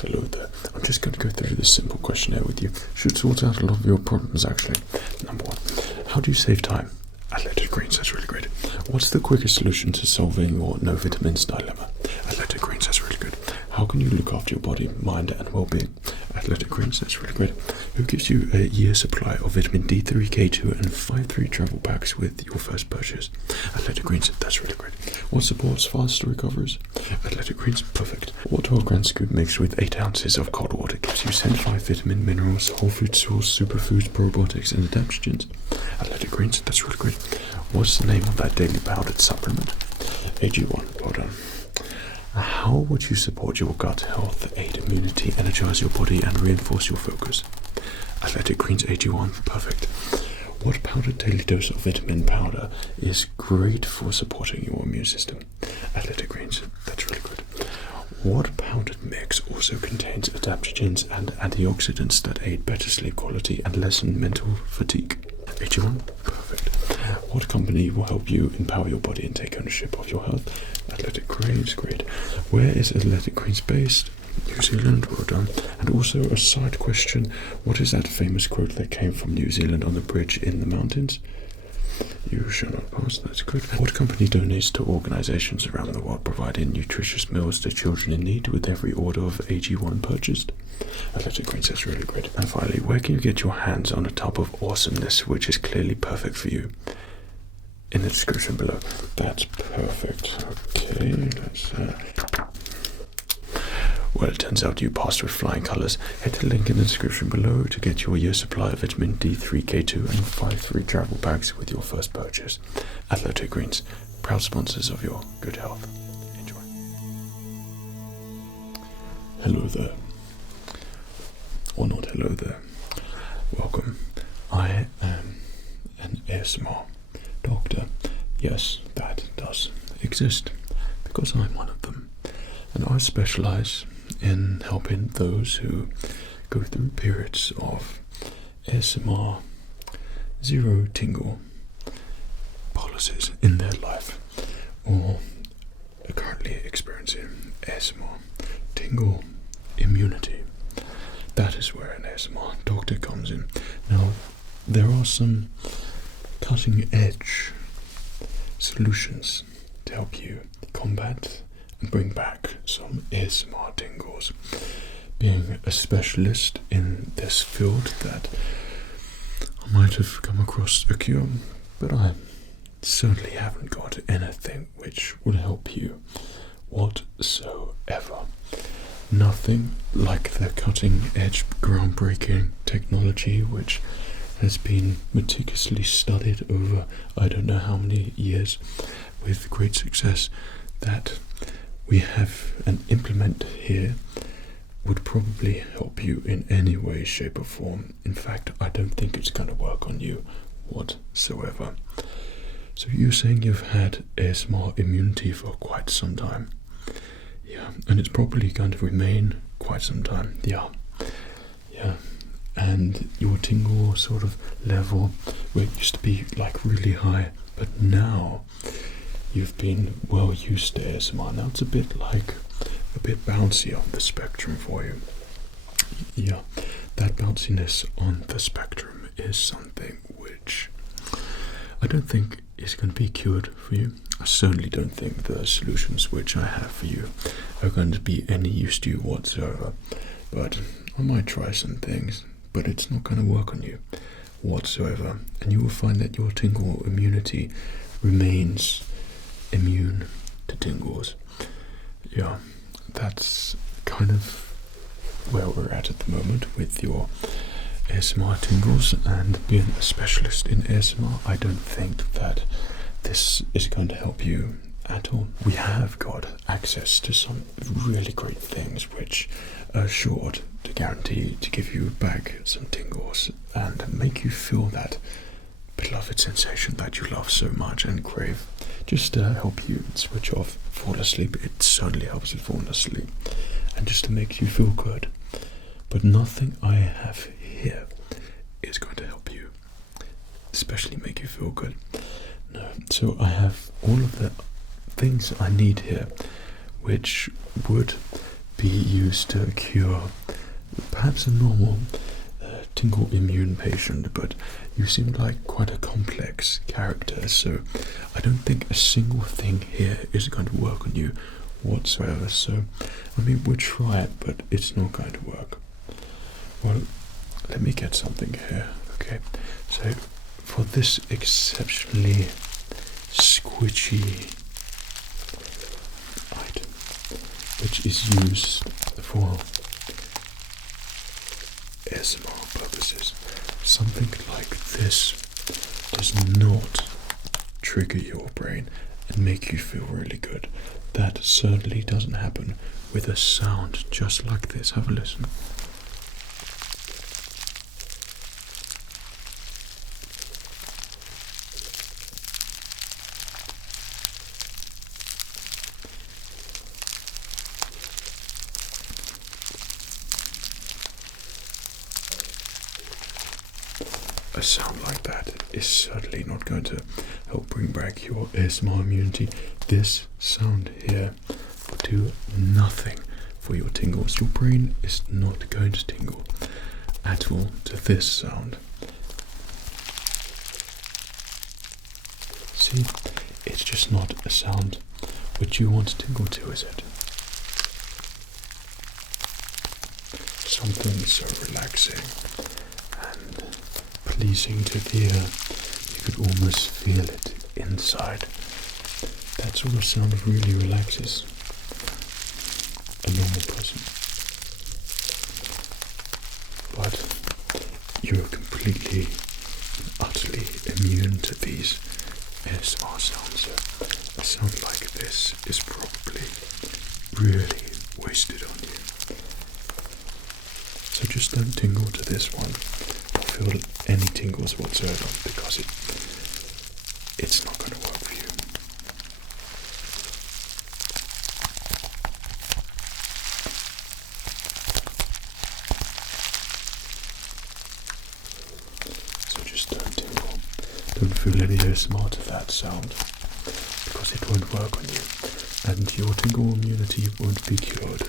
Hello there. I'm just going to go through this simple questionnaire with you. Should sort out a lot of your problems, actually. Number one, how do you save time? Athletic Greens, that's really great. What's the quickest solution to solving your no vitamins dilemma? Athletic Greens, that's really good. How can you look after your body, mind, and well-being? Athletic Greens, that's really great. Who gives you a year's supply of vitamin D3, K2, and 5-3 travel packs with your first purchase? Athletic Greens, that's really great. What supports faster recoveries? Athletic Greens, perfect. What 12-gram scoop mixed with 8 ounces of cold water gives you 75 vitamin, minerals, whole food source, superfoods, probiotics, and adaptogens? Athletic Greens, that's really great. What's the name of that daily powdered supplement? AG1, well done. How would you support your gut health, aid immunity, energize your body, and reinforce your focus? Athletic Greens AG1, perfect. What powdered daily dose of vitamin powder is great for supporting your immune system? Athletic Greens, that's really good. What powdered mix also contains adaptogens and antioxidants that aid better sleep quality and lessen mental fatigue? AG1, perfect. What company will help you empower your body and take ownership of your health? Athletic Greens, great. Where is Athletic Greens based? New Zealand, well done. And also a side question, what is that famous quote that came from New Zealand on the bridge in the mountains? You shall not pass, that's good. What company donates to organizations around the world providing nutritious meals to children in need with every order of AG1 purchased? Athletic Greens, that's really great. And finally, where can you get your hands on a tub of awesomeness which is clearly perfect for you? In the description below. That's perfect. Okay, let's well, it turns out you passed with flying colours. Hit the link in the description below to get your year's supply of vitamin D3, K2 and 5-3 travel packs with your first purchase. Athletic Greens, proud sponsors of your good health. Enjoy. Hello there. Or not hello there. Welcome. I am an ASMR doctor. Yes, that does exist because I'm one of them. And I specialize in helping those who go through periods of ASMR zero tingle policies in their life, or are currently experiencing ASMR tingle immunity. That is where an ASMR doctor comes in. Now, there are some cutting edge solutions to help you combat and bring back some ASMR tingles. Being a specialist in this field, that I might have come across a cure, but I certainly haven't got anything which will help you whatsoever. Nothing like the cutting edge, groundbreaking technology which has been meticulously studied over I don't know how many years with great success, that we have and implement here would probably help you in any way, shape or form. In fact, I don't think it's going to work on you whatsoever. So you're saying you've had ASMR immunity for quite some time? Yeah, and it's probably going to remain quite some time. Yeah. And your tingle sort of level, where it used to be like really high, but now you've been well used to ASMR. Now it's a bit bouncy on the spectrum for you. Yeah, that bounciness on the spectrum is something which I don't think is going to be cured for you. I certainly don't think the solutions which I have for you are going to be any use to you whatsoever. But I might try some things, but it's not going to work on you whatsoever. And you will find that your tingle immunity remains immune to tingles. Yeah, that's kind of where we're at the moment with your ASMR tingles, and being a specialist in ASMR, I don't think that this is going to help you at all. We have got access to some really great things which are sure to guarantee to give you back some tingles and make you feel that beloved sensation that you love so much and crave. Just to help you switch off, fall asleep. It certainly helps with falling asleep, and just to make you feel good. But nothing I have here is going to help you, especially make you feel good. No. So I have all of the things I need here, which would be used to cure perhaps a normal tingle immune patient, but you seem like quite a complex character, so I don't think a single thing here is going to work on you whatsoever. So I mean, we'll try it, but it's not going to work. Well, let me get something here. Okay, so for this exceptionally squishy item, which is used for ASMR purposes, something like this does not trigger your brain and make you feel really good. That certainly doesn't happen with a sound just like this. Have a listen. A sound like that is certainly not going to help bring back your ASMR immunity. This sound here will do nothing for your tingles. Your brain is not going to tingle at all to this sound. See, it's just not a sound which you want to tingle to, is it? Something so relaxing and pleasing to the ear, you could almost feel it inside. That sort of sound really relaxes a normal person. But you're completely, utterly immune to these ASMR sounds. So a sound like this is probably really wasted on you. So just don't tingle to this one or feel any tingles whatsoever, because it's not going to work for you. So just don't tingle, don't feel any ASMR to that sound, because it won't work on you, and your tingle immunity won't be cured.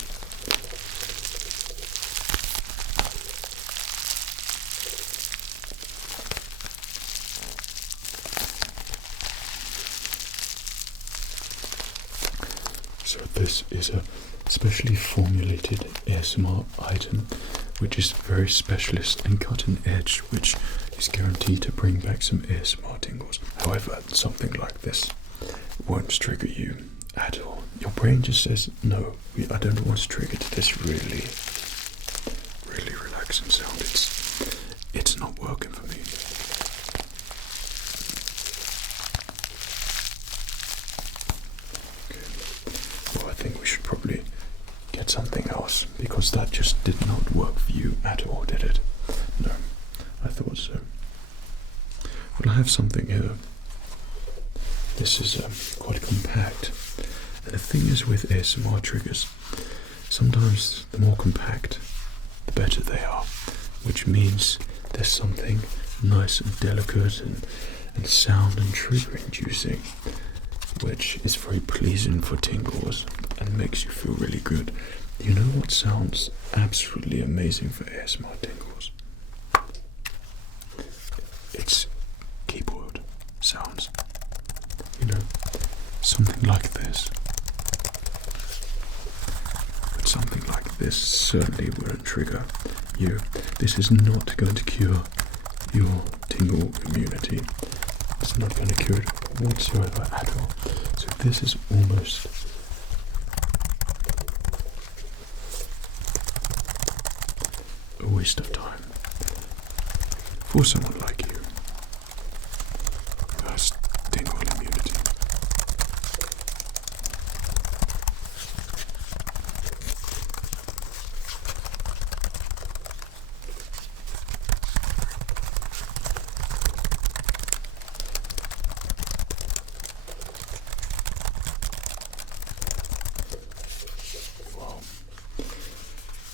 So this is a specially formulated ASMR item, which is very specialist and cutting edge, which is guaranteed to bring back some ASMR tingles. However, something like this won't trigger you at all. Your brain just says, no, I don't want to trigger to this really, really relaxing sound. It's not working for me. I think we should probably get something else, because that just did not work for you at all, did it? No, I thought so. Well, I have something here. This is quite compact. And the thing is with ASMR triggers, sometimes the more compact, the better they are, which means there's something nice and delicate and sound and trigger inducing, which is very pleasing for tingles and makes you feel really good. You know what sounds absolutely amazing for ASMR tingles? It's keyboard sounds. You know, something like this. But something like this certainly wouldn't trigger you. This is not going to cure your tingle immunity. It's not going to cure it whatsoever at all. So this is almost a waste of time for someone like you who has tingle immunity.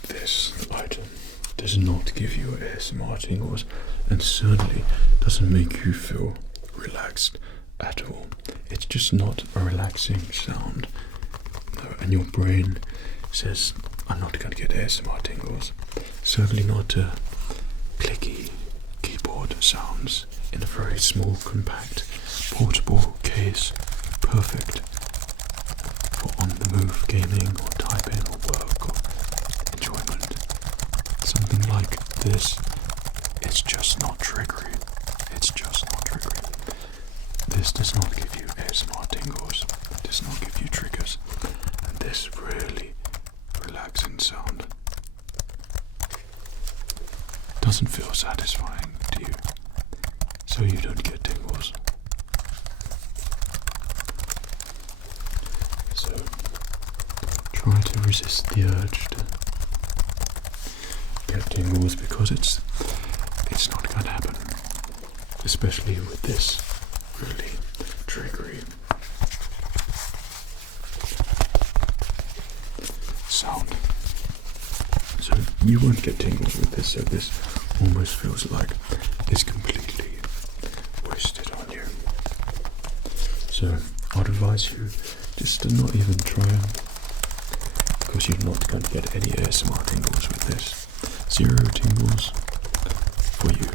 This item does not give you ASMR tingles, and certainly doesn't make you feel relaxed at all. It's just not a relaxing sound. No, and your brain says, I'm not going to get ASMR tingles. Certainly not clicky keyboard sounds in a very small, compact, portable case. Perfect for on-the-move gaming or typing or work or enjoyment. Something like this is just not triggery. It's just not triggery. This does not give you ASMR tingles. It does not give you triggers. And this really relaxing sound doesn't feel satisfying to you, so you don't get tingles. So try to resist the urge to get tingles, because it's not going to happen, especially with this really triggery sound. So you won't get tingles with this, so this almost feels like it's completely wasted on you. So I'd advise you just to not even try it, because you're not going to get any ASMR tingles with this. 0 tingles for you.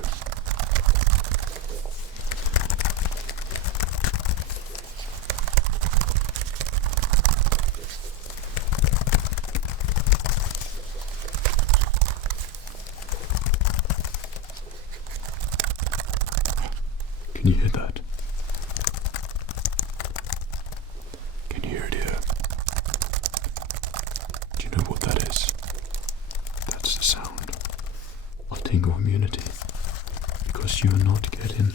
Can you hear that? Can you hear it here? Do you know what that is? That's the sound of tingle immunity, because you are not getting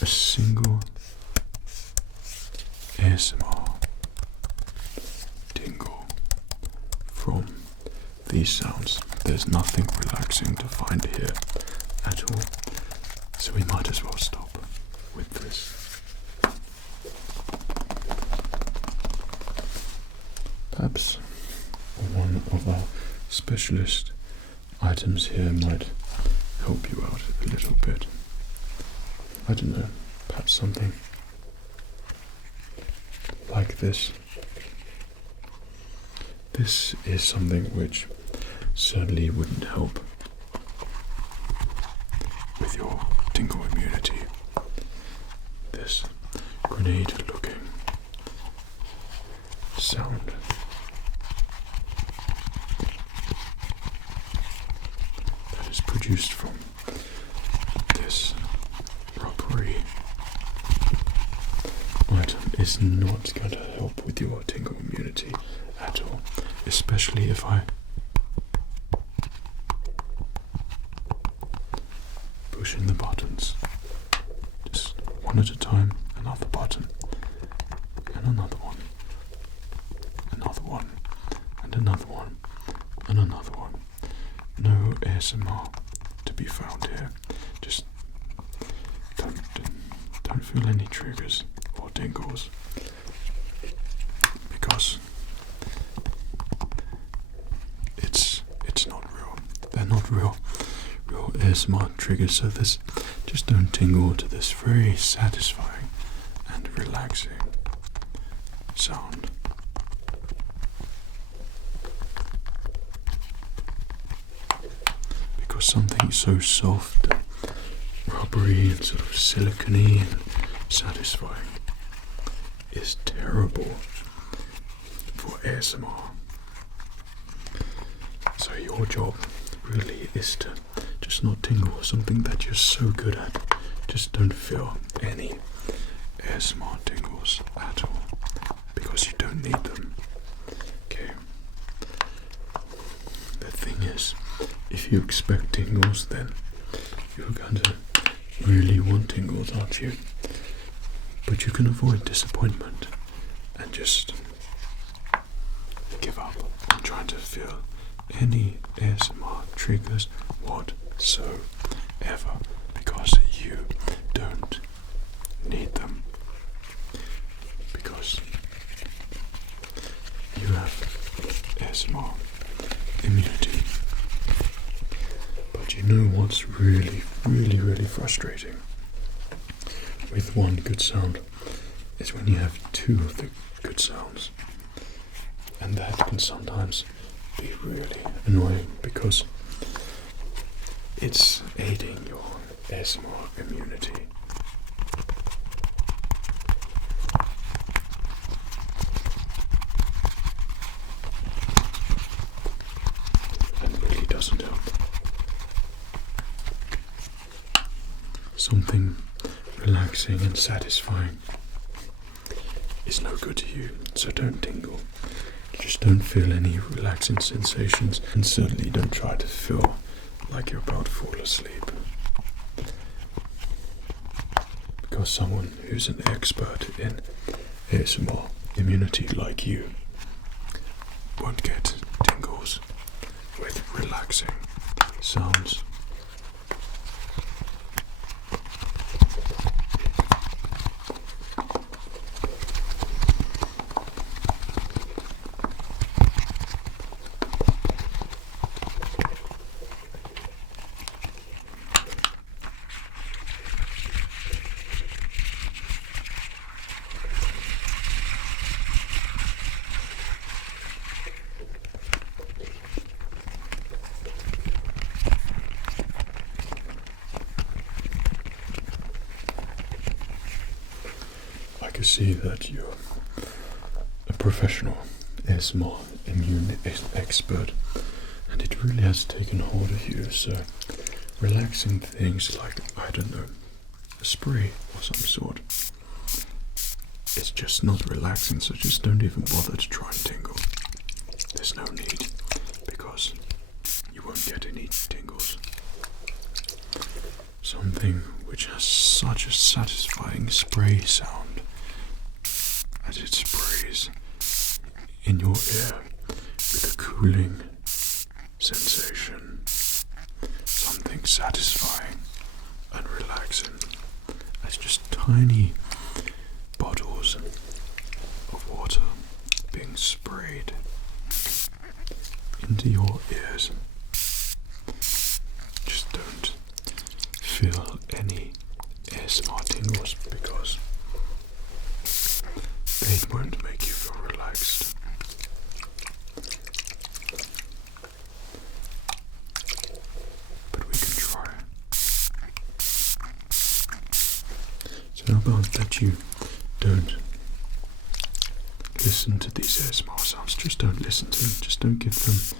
a single ASMR tingle from these sounds. There's nothing relaxing to find here at all, so we might as well stop with this. Perhaps one of our specialist items here might help you out a little bit. I don't know, perhaps something like this. This is something which certainly wouldn't help with your tingle immunity. This grenade looking sound that is produced from this rubbery item is not going to help with your tingle immunity at all, especially if I push in the buttons just one at a time. Another button, and another one, another one, and another one, and another one. No ASMR to be found here. Just don't feel any triggers or tingles, because it's not real. They're not real ASMR triggers. So this, just don't tingle to this very satisfying and relaxing sound. Because something so soft, rubbery, and sort of silicone and satisfying is terrible for ASMR. So your job really is to just not tingle something that you're so good at. Just don't feel any ASMR tingles at all, because you don't need them. Okay. The thing is, if you expect tingles, then you're going to really want tingles, aren't you? But you can avoid disappointment and just give up on trying to feel any ASMR triggers whatsoever, because you don't need them, because you have ASMR immunity. But you know what's really frustrating with one good sound is when you have two of the good sounds, and that can sometimes be really annoying because it's aiding your ASMR immunity. And really doesn't help. Something relaxing and satisfying is no good to you, so don't tingle. Just don't feel any relaxing sensations, and certainly don't try to feel like you're about to fall asleep. Because someone who's an expert in ASMR immunity like you won't get tingles with relaxing sounds. I can see that you're a professional ASMR immune expert, and it really has taken hold of you. So relaxing things like, I don't know, a spray or some sort, it's just not relaxing, so just don't even bother to try and tingle. There's no need, because you won't get any tingles. Something which has such a satisfying spray sound as it sprays in your ear with a cooling sensation. Something satisfying and relaxing as just tiny bottles of water being sprayed into your ears. Just don't feel any ASMR tingles because they won't make you feel relaxed. But we can try. So how about that you don't listen to these ASMR sounds? Just don't listen to them. Just don't give them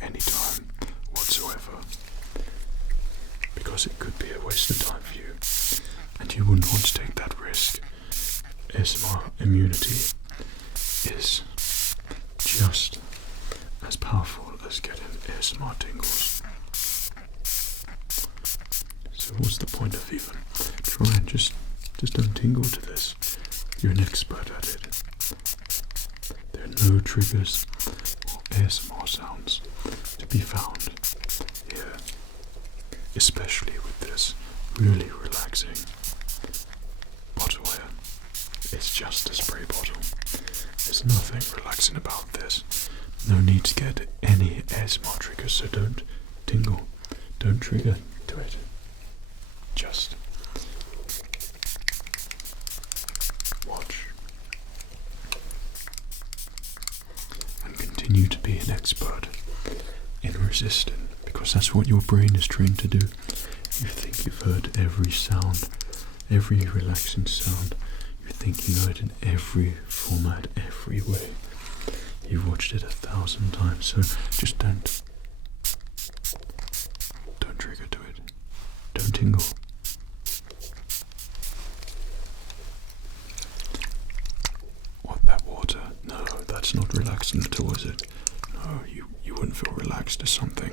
any time whatsoever. Because it could be a waste of time for you. And you wouldn't want to take that risk. ASMR immunity is just as powerful as getting ASMR tingles. So what's the point of even trying? Just don't tingle to this. You're an expert at it. There are no triggers or ASMR sounds to be found here, especially with this really relaxing bottleware. It's just a spray bottle. There's nothing relaxing about this. No need to get any ASMR triggers, so don't tingle. Don't trigger to it. Just watch and continue to be an expert in resisting, because that's what your brain is trained to do. You think you've heard every sound, every relaxing sound. You think you know it in every format, every way. You've watched it 1,000 times, so just don't trigger to it. Don't tingle. What, that water? No, that's not relaxing at all, is it? No, you wouldn't feel relaxed as something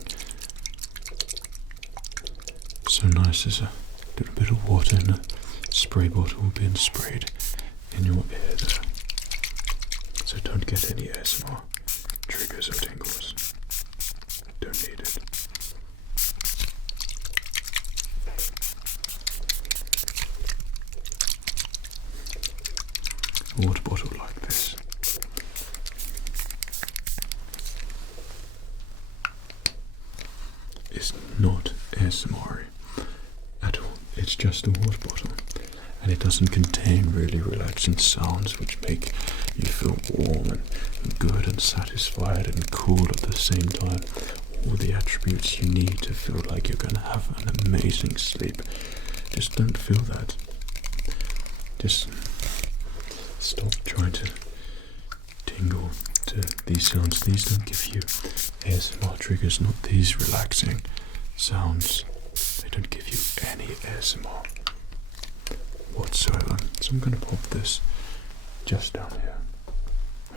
so nice as a little bit of water in a spray bottle being sprayed in your ear there. So don't get any ASMR triggers or tingles. Don't need it. A water bottle like this is not ASMR at all. It's just a water bottle, and it doesn't contain really relaxing sounds which make you feel warm and good and satisfied and cool at the same time. All the attributes you need to feel like you're going to have an amazing sleep. Just don't feel that. Just stop trying to tingle to these sounds. These don't give you ASMR triggers, not these relaxing sounds. They don't give you any ASMR whatsoever. So I'm going to pop this just down here.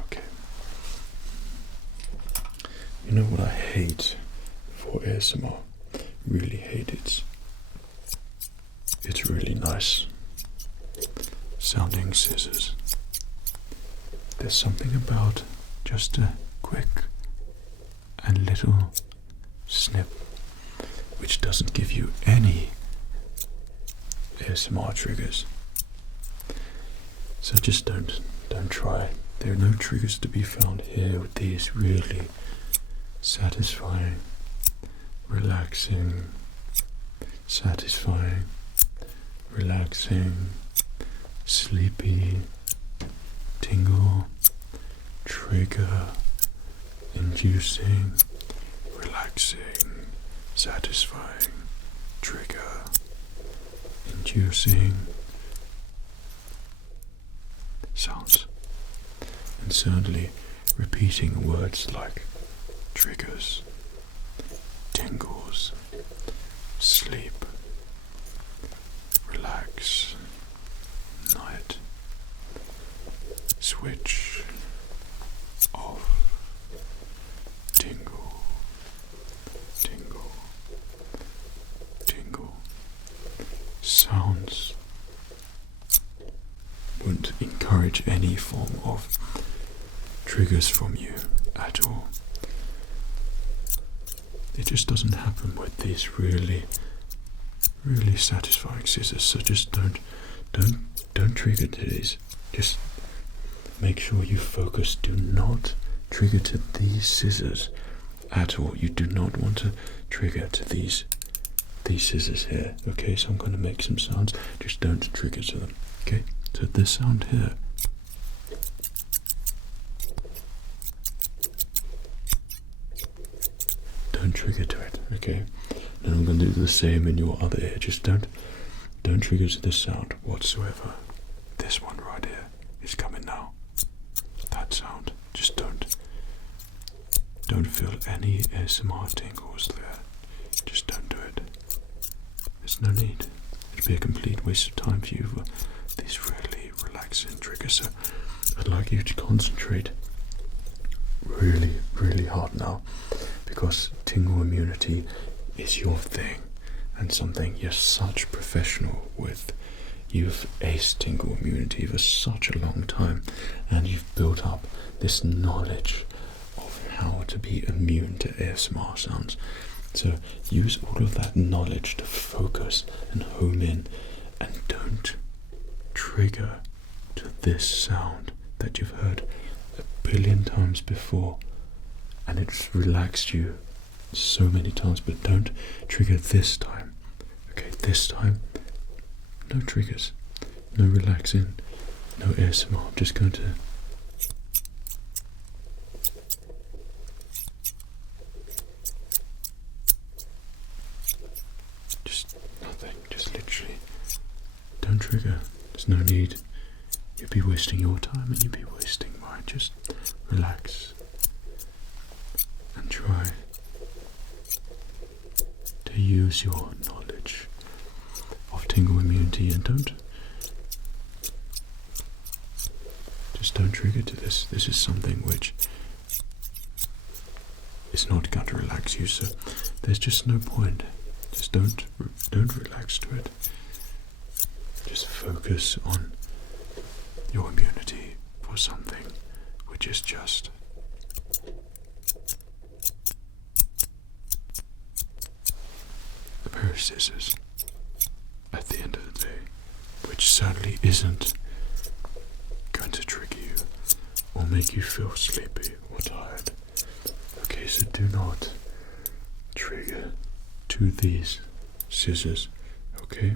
Okay. You know what I hate for ASMR? Really hate it. It's really nice sounding scissors. There's something about just a quick and little snip which doesn't give you any ASMR triggers. So just don't try. There are no triggers to be found here with these really satisfying, relaxing, satisfying, relaxing, sleepy, tingle, trigger, inducing, relaxing, satisfying, trigger, inducing sounds. And certainly repeating words like triggers, tingles, sleep, relax, night, switch off, tingle, tingle, tingle. Sounds won't encourage any form of triggers from you at all. It just doesn't happen with these really satisfying scissors. So just don't trigger to these. Just make sure you focus. Do not trigger to these scissors at all. You do not want to trigger to these scissors here. Okay, so I'm going to make some sounds. Just don't trigger to them. Okay, so this sound here. Don't trigger to it. Okay, then I'm going to do the same in your other ear. Just don't trigger to this sound whatsoever. This one right here is coming now. That sound. Just don't feel any ASMR tingles there. Just don't do it. There's no need. It'd be a complete waste of time for you for these really relaxing triggers. So I'd like you to concentrate really hard now, because tingle immunity is your thing and something you're such professional with. You've aced tingle immunity for such a long time, and you've built up this knowledge of how to be immune to ASMR sounds. So use all of that knowledge to focus and home in, and don't trigger to this sound that you've heard a billion times before and it's relaxed you so many times, but don't trigger this time. Okay, this time, no triggers, no relaxing, no ASMR. I'm just going to nothing, just literally don't trigger. There's no need. You'd be wasting your time and you'd be wasting mine. Just relax and try to use your knowledge of tingle immunity, and don't trigger to this. This is something which is not going to relax you, so there's just no point. Just don't relax to it. Just focus on your immunity for something which is just a pair of scissors at the end of the day, which certainly isn't going to trigger you or make you feel sleepy or tired. Okay, so do not trigger to these scissors, okay?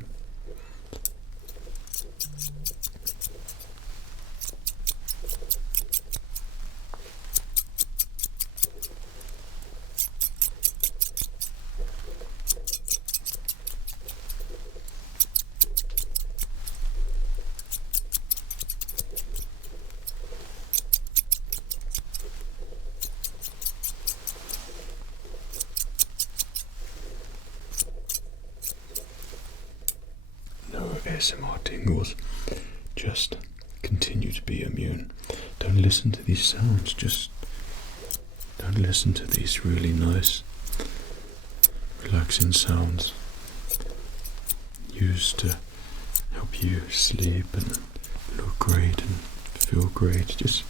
ASMR tingles, just continue to be immune. Don't listen to these sounds, just don't listen to these really nice, relaxing sounds used to help you sleep and look great and feel great. Just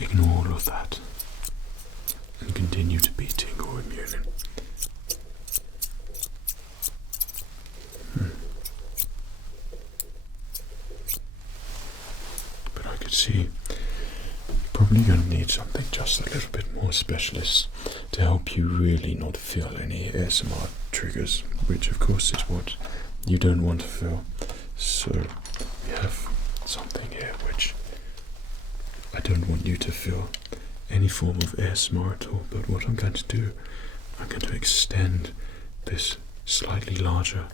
ignore all of that and continue to be tingle immune. But I could see you're probably going to need something just a little bit more specialist to help you really not feel any ASMR triggers, which of course is what you don't want to feel. So we have something here which I don't want you to feel any form of ASMR at all, but what I'm going to do, I'm going to extend this slightly larger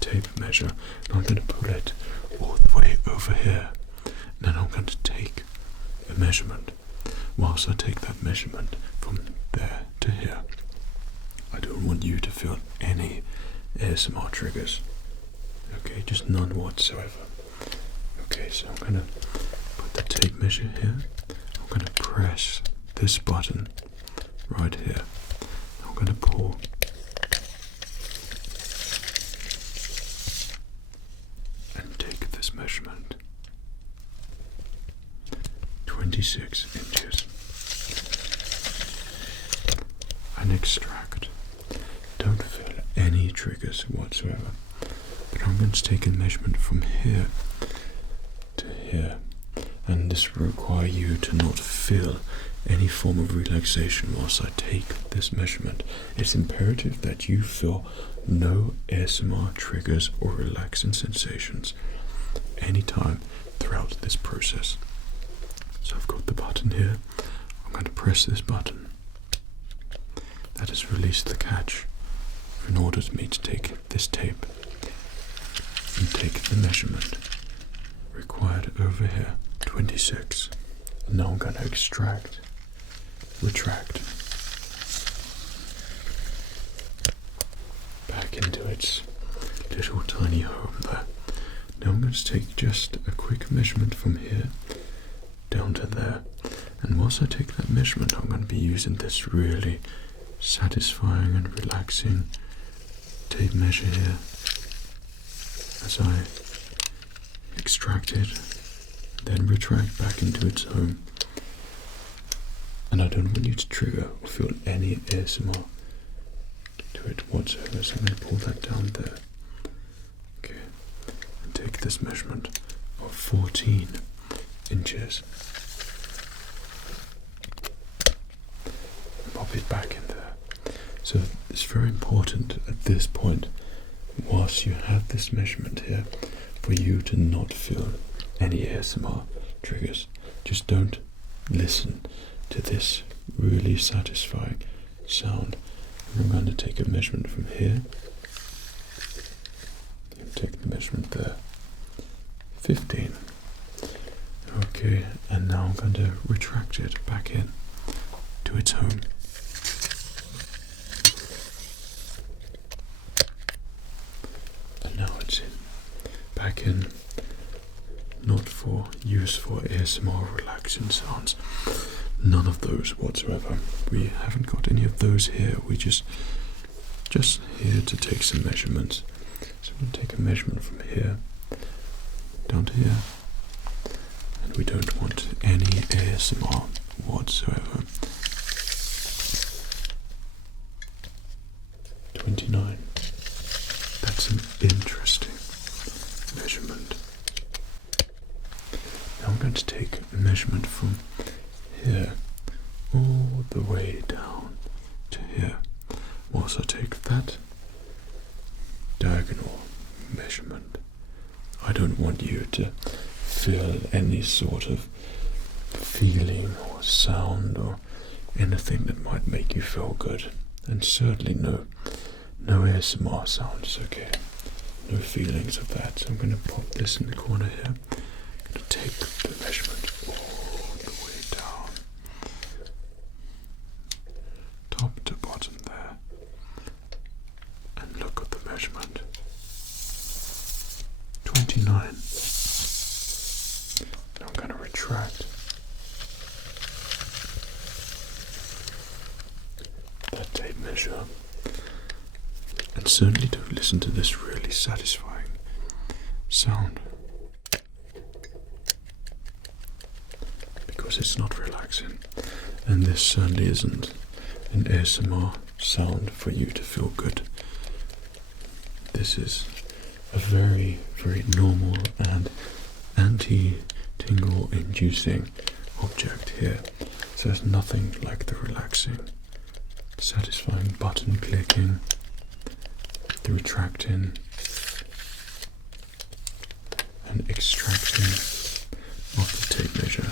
tape measure, and I'm going to pull it all the way over here. Then I'm going to take a measurement. Whilst I take that measurement from there to here, I don't want you to feel any ASMR triggers. Okay, just none whatsoever. Okay, so I'm going to put the tape measure here. I'm going to press this button right here. I'm going to pull. And take this measurement. 26 inches. And extract. Don't feel any triggers whatsoever. But I'm going to take a measurement from here to here, and this will require you to not feel any form of relaxation whilst I take this measurement. It's imperative that you feel no ASMR triggers or relaxing sensations anytime throughout this process. So I've got the button here. I'm going to press this button. That has released the catch in order for me to take this tape and take the measurement required over here, 26. And now I'm going to extract, retract back into its little tiny home there. Now I'm going to take just a quick measurement from here down to there, and whilst I take that measurement, I'm going to be using this really satisfying and relaxing tape measure here as I extract it, then retract back into its home. And I don't want you to trigger or feel any ASMR to it whatsoever, so I'm going to pull that down there. Okay, and take this measurement of 14 inches. And pop it back in there. So it's very important at this point, whilst you have this measurement here, for you to not feel any ASMR triggers. Just don't listen to this really satisfying sound. I'm going to take a measurement from here. Take the measurement there. 15. Okay, and now I'm going to retract it back in to its home. And now it's in, back in, not for use for ASMR relaxing sounds. None of those whatsoever. We haven't got any of those here. We just here to take some measurements. So we'll take a measurement from here down to here. And we don't want any ASMR whatsoever. 29. That's an interesting measurement. Now I'm going to take a measurement from here all the way down to here. Whilst I take that diagonal measurement, I don't want you to feel any sort of feeling or sound or anything that might make you feel good, and certainly no ASMR sounds, okay? No feelings of that. So I'm going to pop this in the corner here. I'm going to take the measurement all the way down, top to bottom there, and look at the measurement. pleasure. And certainly don't listen to this really satisfying sound, because it's not relaxing, and this certainly isn't an ASMR sound for you to feel good. This is a very, very normal and anti-tingle inducing object here. So there's nothing like the relaxing, satisfying button clicking, the retracting and extracting of the tape measure.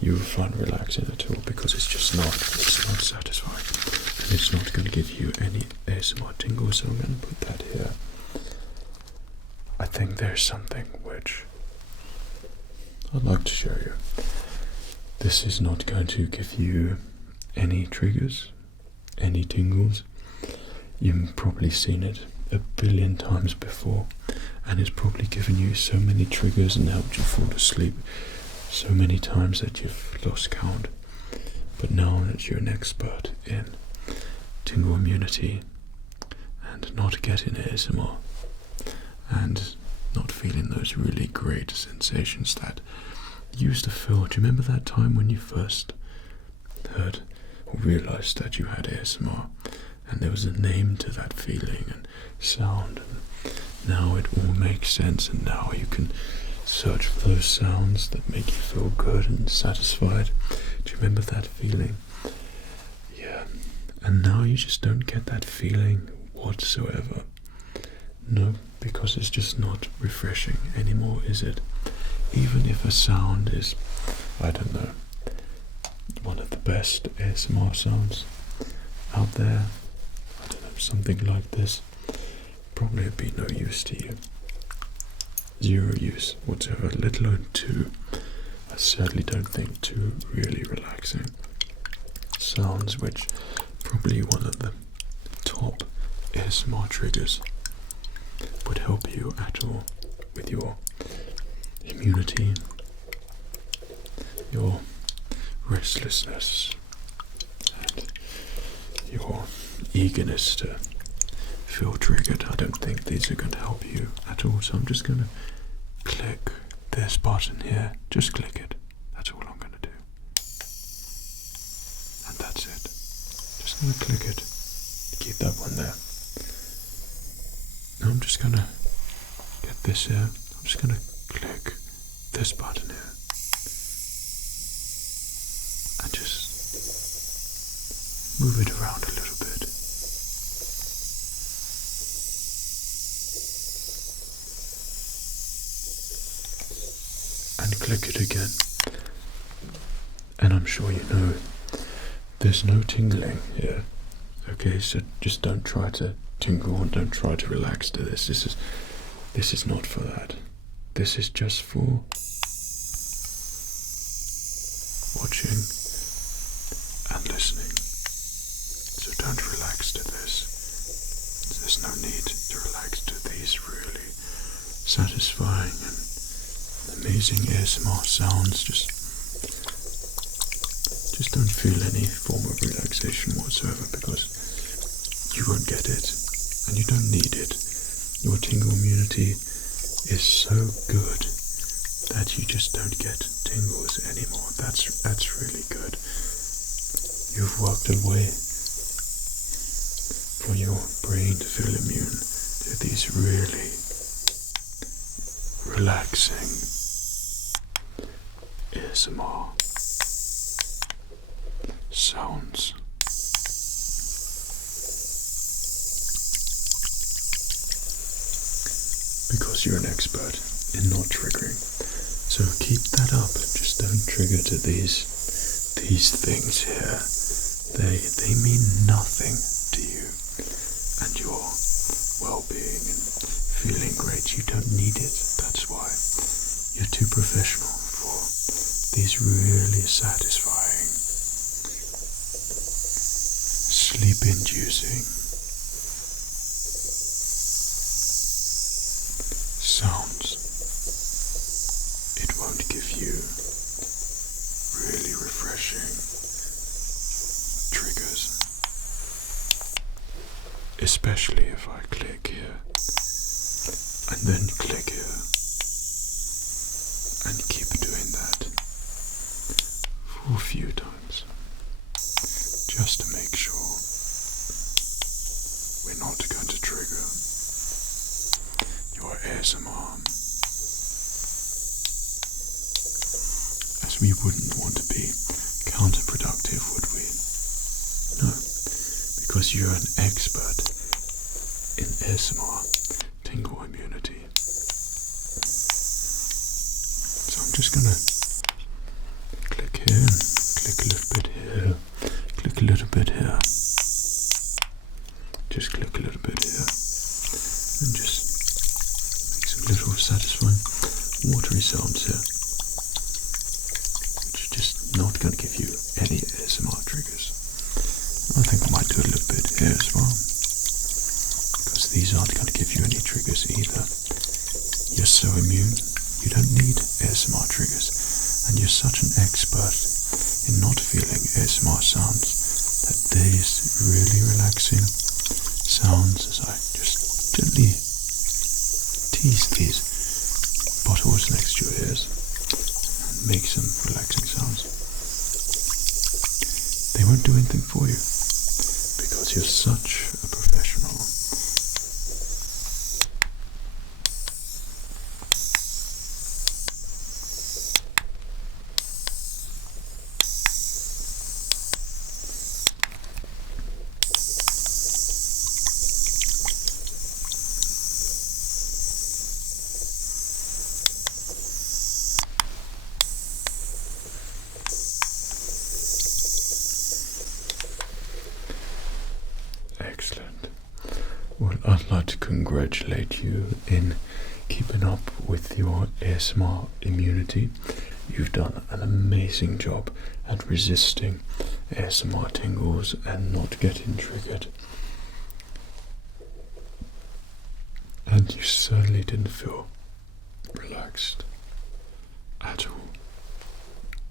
You will find relaxing at all, because it's just not, satisfying, and it's not going to give you any ASMR tingles. So I'm going to put that here. I think there's something which I'd like to show you. This is not going to give you any triggers, any tingles. You've probably seen it a billion times before, and it's probably given you so many triggers and helped you fall asleep so many times that you've lost count. But now that you're an expert in tingle immunity and not getting ASMR and not feeling those really great sensations that you used to feel. Do you remember that time when you first heard or realized that you had ASMR, and there was a name to that feeling and sound, and now it all makes sense, and now you can search for those sounds that make you feel good and satisfied? Do you remember that feeling? Yeah. And now you just don't get that feeling whatsoever. No, because it's just not refreshing anymore, is it? Even if a sound is, I don't know, one of the best ASMR sounds out there, I don't know, something like this, probably would be no use to you. Zero use whatsoever, let alone two. I certainly don't think two really relaxing sounds, which probably one of the top ASMR triggers, would help you at all with your immunity, your restlessness, and your eagerness to feel triggered. I don't think these are going to help you at all, so I'm just going to click this button here. Just click it. That's all I'm going to do. And that's it. Just going to click it. Keep that one there. Now I'm just going to get this here. I'm just going to click this button here. And just move it around a little bit. And click it again. And I'm sure you know there's no tingling here. Okay, so just don't try to tingle and don't try to relax to this. This is not for that. This is just for watching and listening. So don't relax to this. There's no need to relax to these really satisfying and amazing ASMR sounds. Just don't feel any form of relaxation whatsoever, because you won't get it and you don't need it. Your tingle immunity is so good that you just don't get tingles anymore. That's really good. You've worked a way for your brain to feel immune to these really relaxing ASMR sounds. Because you're an expert in not triggering. So keep that up. Just don't trigger to these things here. They mean nothing to you and your well-being and feeling great. You don't need it. That's why you're too professional for these really satisfying, sleep-inducing sounds. It won't give you really refreshing triggers. especially if I click here and then click here and keep doing that for a few times, just to make sure we're not going to trigger your ASMR, as we wouldn't want to be counterproductive, would we? No, because you're an expert in ASMR tingle immunity. So I'm just gonna click here, click a little bit here, click a little bit here, just click a little bit here, and just make some little satisfying watery sounds here, which are just not going to give you any ASMR triggers. I think I might do a little bit here as well, because these aren't going to give you any triggers either. You're so immune, you don't need ASMR triggers, and you're such an expert in not feeling ASMR sounds that these really relaxing sounds, as I just gently tease these bottles next to your ears and make some relaxing sounds, they won't do anything for you because you're such a professional. Excellent. Well, I'd like to congratulate you in keeping up with your ASMR immunity. You've done an amazing job at resisting ASMR tingles and not getting triggered. And you certainly didn't feel relaxed at all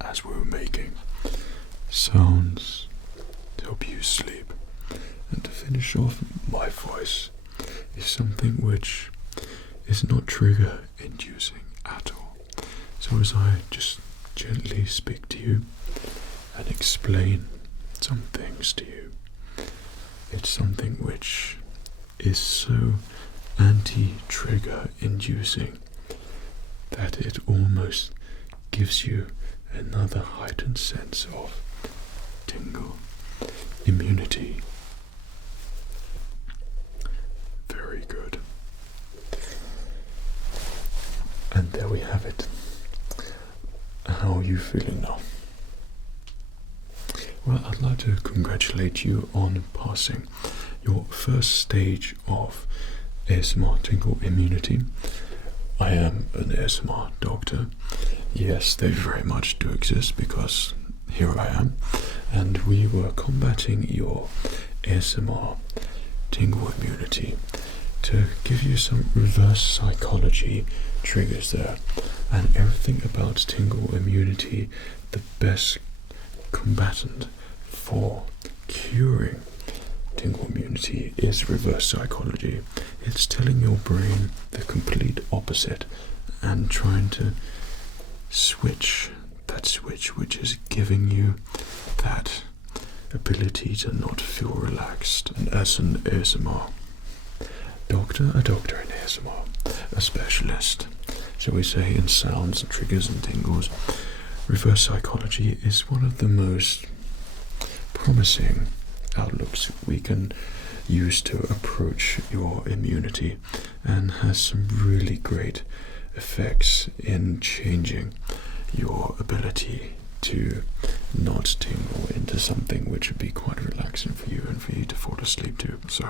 as we were making sounds to help you sleep. And to finish off, my voice is something which is not trigger inducing at all. So as I just gently speak to you and explain some things to you, it's something which is so anti-trigger inducing that it almost gives you another heightened sense of tingle immunity. Very good. And there we have it. How are you feeling now? Well, I'd like to congratulate you on passing your first stage of ASMR tingle immunity. I am an ASMR doctor. Yes, they very much do exist because here I am. And we were combating your ASMR tingle immunity to give you some reverse psychology triggers there, and everything about tingle immunity, the best combatant for curing tingle immunity is reverse psychology. It's telling your brain the complete opposite and trying to switch that switch which is giving you that ability to not feel relaxed. And as an ASMR doctor, a doctor in ASMR, a specialist, shall we say, in sounds and triggers and tingles, reverse psychology is one of the most promising outlooks we can use to approach your immunity, and has some really great effects in changing your ability to not tingle into something which would be quite relaxing for you and for you to fall asleep to. So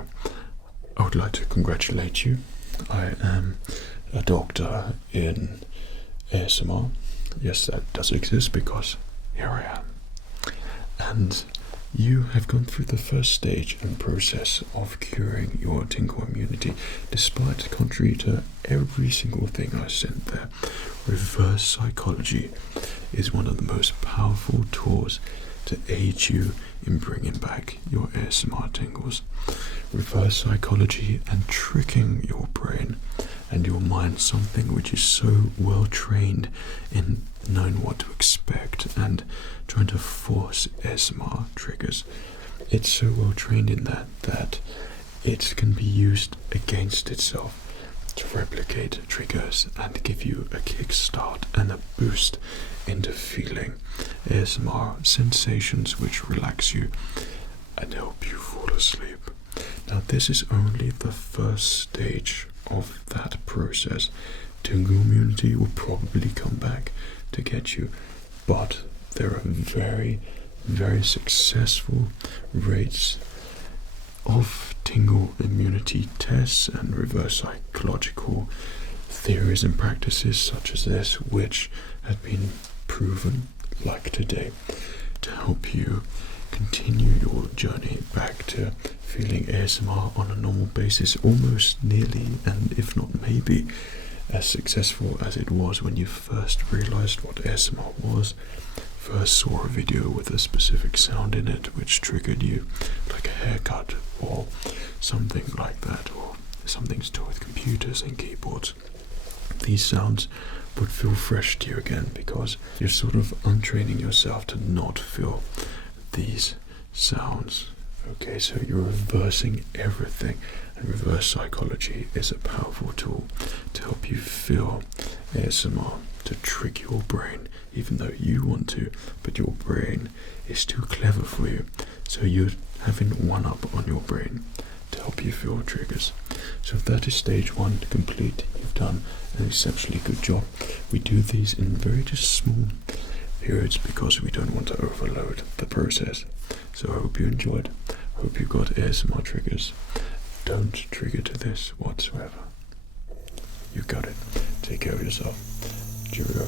I would like to congratulate you. I am a doctor in ASMR. Yes, that does exist because here I am. And you have gone through the first stage and process of curing your tingle immunity, despite, contrary to every single thing I said there, reverse psychology is one of the most powerful tools to aid you in bringing back your ASMR tingles. Reverse psychology and tricking your brain and your mind, something which is so well trained in knowing what to expect and trying to force ASMR triggers. It's so well trained in that it can be used against itself to replicate triggers and give you a kickstart and a boost into feeling ASMR sensations which relax you and help you fall asleep. Now, this is only the first stage of that process. Tingle immunity will probably come back to get you, but there are very, very successful rates of tingle immunity tests and reverse psychological theories and practices such as this, which have been proven, like today, to help you continue your journey back to feeling ASMR on a normal basis, almost nearly, and if not maybe, as successful as it was when you first realized what ASMR was, first saw a video with a specific sound in it which triggered you, like a haircut or something like that, or something to do with computers and keyboards. These sounds would feel fresh to you again because you're sort of untraining yourself to not feel these sounds. Okay, so you're reversing everything, and reverse psychology is a powerful tool to help you feel ASMR, to trick your brain, even though you want to, but your brain is too clever for you. So you're having one up on your brain to help you feel triggers. So if that is stage one complete, you've done an exceptionally good job. We do these in very just small periods because we don't want to overload the process. So I hope you enjoyed. I hope you got ASMR triggers. Don't trigger to this whatsoever. You got it. Take care of yourself. Cheerio.